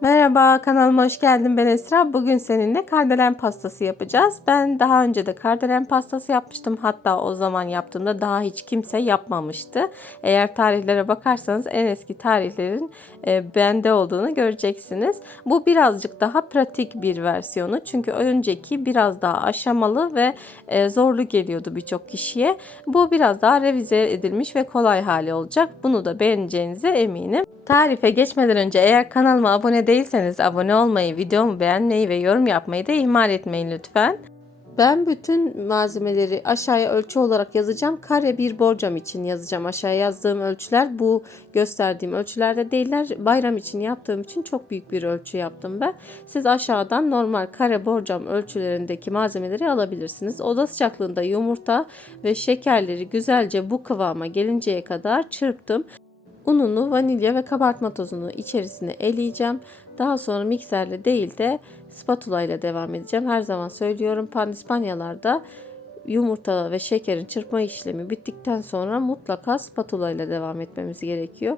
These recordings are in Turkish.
Merhaba kanalıma hoş geldin ben Esra. Bugün seninle kardelen pastası yapacağız. Ben daha önce de kardelen pastası yapmıştım. Hatta o zaman yaptığımda daha hiç kimse yapmamıştı. Eğer tarihlere bakarsanız en eski tarihlerin e, bende olduğunu göreceksiniz. Bu birazcık daha pratik bir versiyonu. Çünkü önceki biraz daha aşamalı ve e, zorlu geliyordu birçok kişiye. Bu biraz daha revize edilmiş ve kolay hali olacak. Bunu da beğeneceğinize eminim. Tarife geçmeden önce eğer kanalıma abone değilseniz abone olmayı, videomu beğenmeyi ve yorum yapmayı da ihmal etmeyin lütfen. Ben bütün malzemeleri aşağıya ölçü olarak yazacağım. Kare bir borcam için yazacağım. Aşağıya yazdığım ölçüler bu gösterdiğim ölçülerde değiller. Bayram için yaptığım için çok büyük bir ölçü yaptım ben. Siz aşağıdan normal kare borcam ölçülerindeki malzemeleri alabilirsiniz. Oda sıcaklığında yumurta ve şekerleri güzelce bu kıvama gelinceye kadar çırptım. Ununu, vanilya ve kabartma tozunu içerisine eleyeceğim. Daha sonra mikserle değil de spatula ile devam edeceğim. Her zaman söylüyorum pandispanyalarda yumurta ve şekerin çırpma işlemi bittikten sonra mutlaka spatula ile devam etmemiz gerekiyor.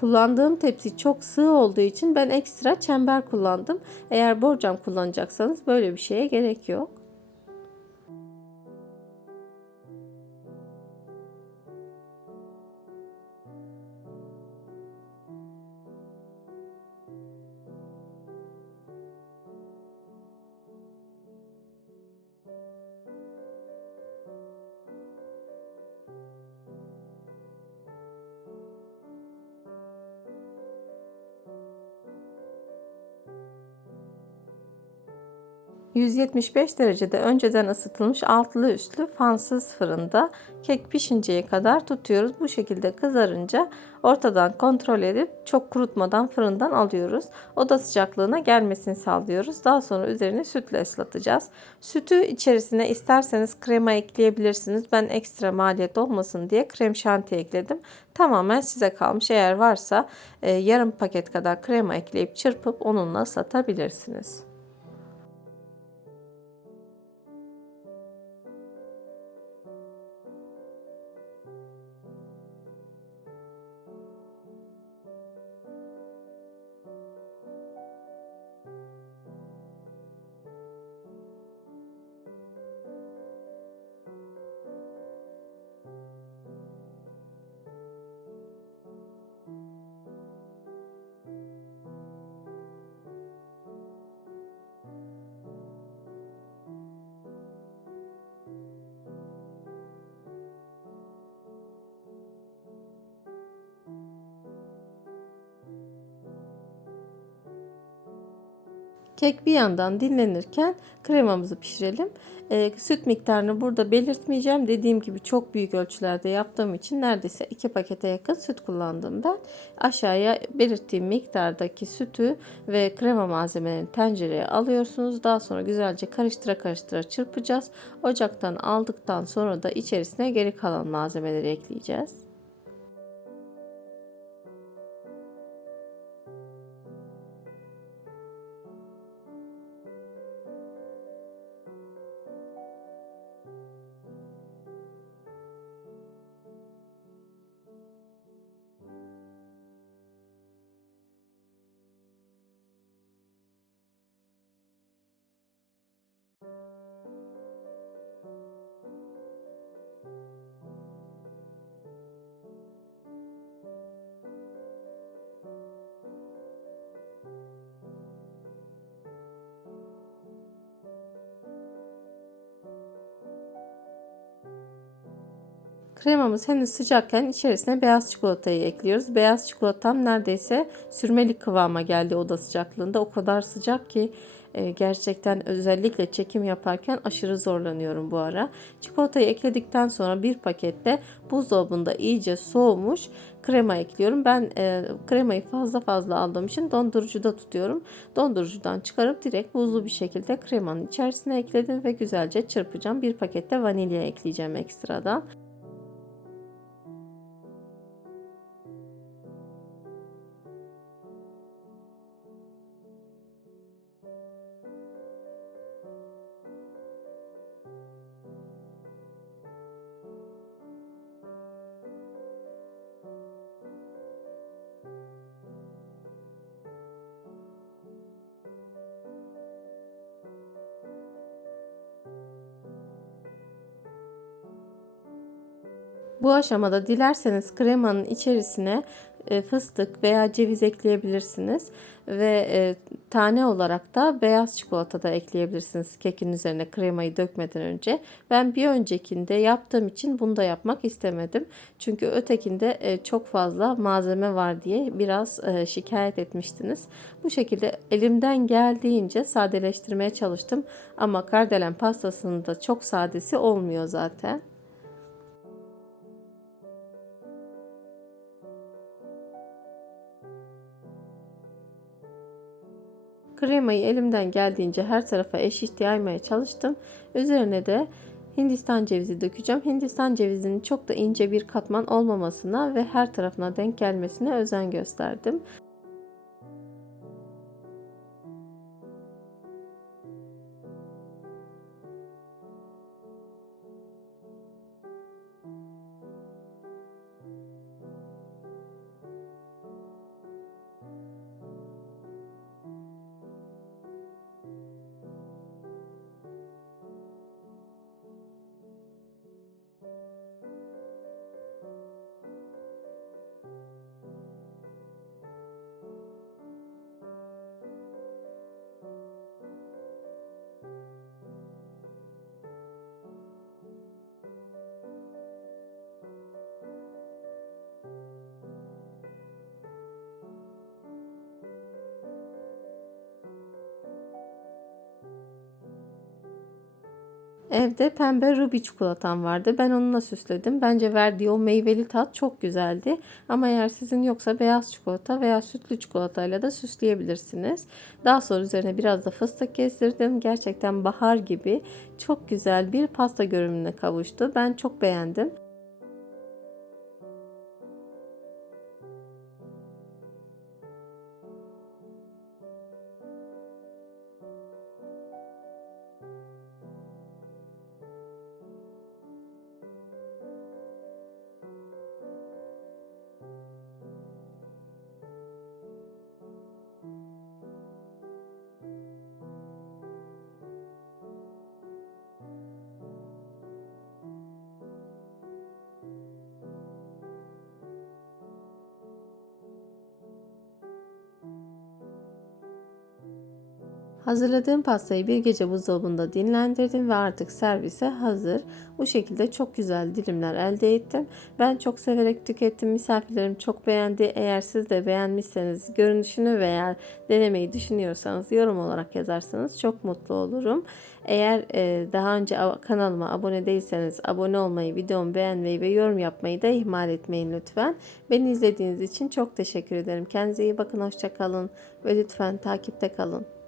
Kullandığım tepsi çok sığ olduğu için ben ekstra çember kullandım. Eğer borcam kullanacaksanız böyle bir şeye gerek yok. ...175 derecede önceden ısıtılmış altlı üstlü fansız fırında kek pişinceye kadar tutuyoruz. Bu şekilde kızarınca ortadan kontrol edip çok kurutmadan fırından alıyoruz. Oda sıcaklığına gelmesini sağlıyoruz. Daha sonra üzerine sütle ıslatacağız. Sütü içerisine isterseniz krema ekleyebilirsiniz. Ben ekstra maliyet olmasın diye krem şanti ekledim. Tamamen size kalmış. Eğer varsa e, yarım paket kadar krema ekleyip çırpıp onunla ıslatabilirsiniz. Kek bir yandan dinlenirken kremamızı pişirelim. E, süt miktarını burada belirtmeyeceğim. Dediğim gibi çok büyük ölçülerde yaptığım için neredeyse 2 pakete yakın süt kullandım ben. Aşağıya belirttiğim miktardaki sütü ve krema malzemelerini tencereye alıyorsunuz. Daha sonra güzelce karıştıra karıştıra çırpacağız. Ocaktan aldıktan sonra da içerisine geri kalan malzemeleri ekleyeceğiz. Kremamız henüz sıcakken içerisine beyaz çikolatayı ekliyoruz. Beyaz çikolatam neredeyse sürmelik kıvama geldi oda sıcaklığında. O kadar sıcak ki e, gerçekten özellikle çekim yaparken aşırı zorlanıyorum bu ara. Çikolatayı ekledikten sonra bir pakette buzdolabında iyice soğumuş krema ekliyorum. Ben e, kremayı fazla fazla aldığım için dondurucuda tutuyorum. Dondurucudan çıkarıp direkt buzlu bir şekilde kremanın içerisine ekledim ve güzelce çırpacağım. Bir pakette vanilya ekleyeceğim ekstradan. Bu aşamada dilerseniz kremanın içerisine e, fıstık veya ceviz ekleyebilirsiniz ve e, tane olarak da beyaz çikolata da ekleyebilirsiniz kekin üzerine kremayı dökmeden önce. Ben bir öncekinde yaptığım için bunu da yapmak istemedim. Çünkü ötekinde e, çok fazla malzeme var diye biraz şikayet etmiştiniz. Bu şekilde elimden geldiğince sadeleştirmeye çalıştım ama kardelen pastasının da çok sadesi olmuyor zaten. Kremayı elimden geldiğince her tarafa eşit yaymaya çalıştım. Üzerine de Hindistan cevizi dökeceğim. Hindistan cevizinin çok da ince bir katman olmamasına ve her tarafına denk gelmesine özen gösterdim. Evde pembe ruby çikolatam vardı. Ben onunla süsledim. Bence verdiği o meyveli tat çok güzeldi. Ama eğer sizin yoksa beyaz çikolata veya sütlü çikolatayla da süsleyebilirsiniz. Daha sonra üzerine biraz da fıstık gezdirdim. Gerçekten bahar gibi çok güzel bir pasta görünümüne kavuştu. Ben çok beğendim. Hazırladığım pastayı bir gece buzdolabında dinlendirdim ve artık servise hazır. Bu şekilde çok güzel dilimler elde ettim. Ben çok severek tükettim. Misafirlerim çok beğendi. Eğer siz de beğenmişseniz görünüşünü veya denemeyi düşünüyorsanız yorum olarak yazarsanız çok mutlu olurum. Eğer e, daha önce kanalıma abone değilseniz abone olmayı, videomu beğenmeyi ve yorum yapmayı da ihmal etmeyin lütfen. Beni izlediğiniz için çok teşekkür ederim. Kendinize iyi bakın, hoşçakalın ve lütfen takipte kalın.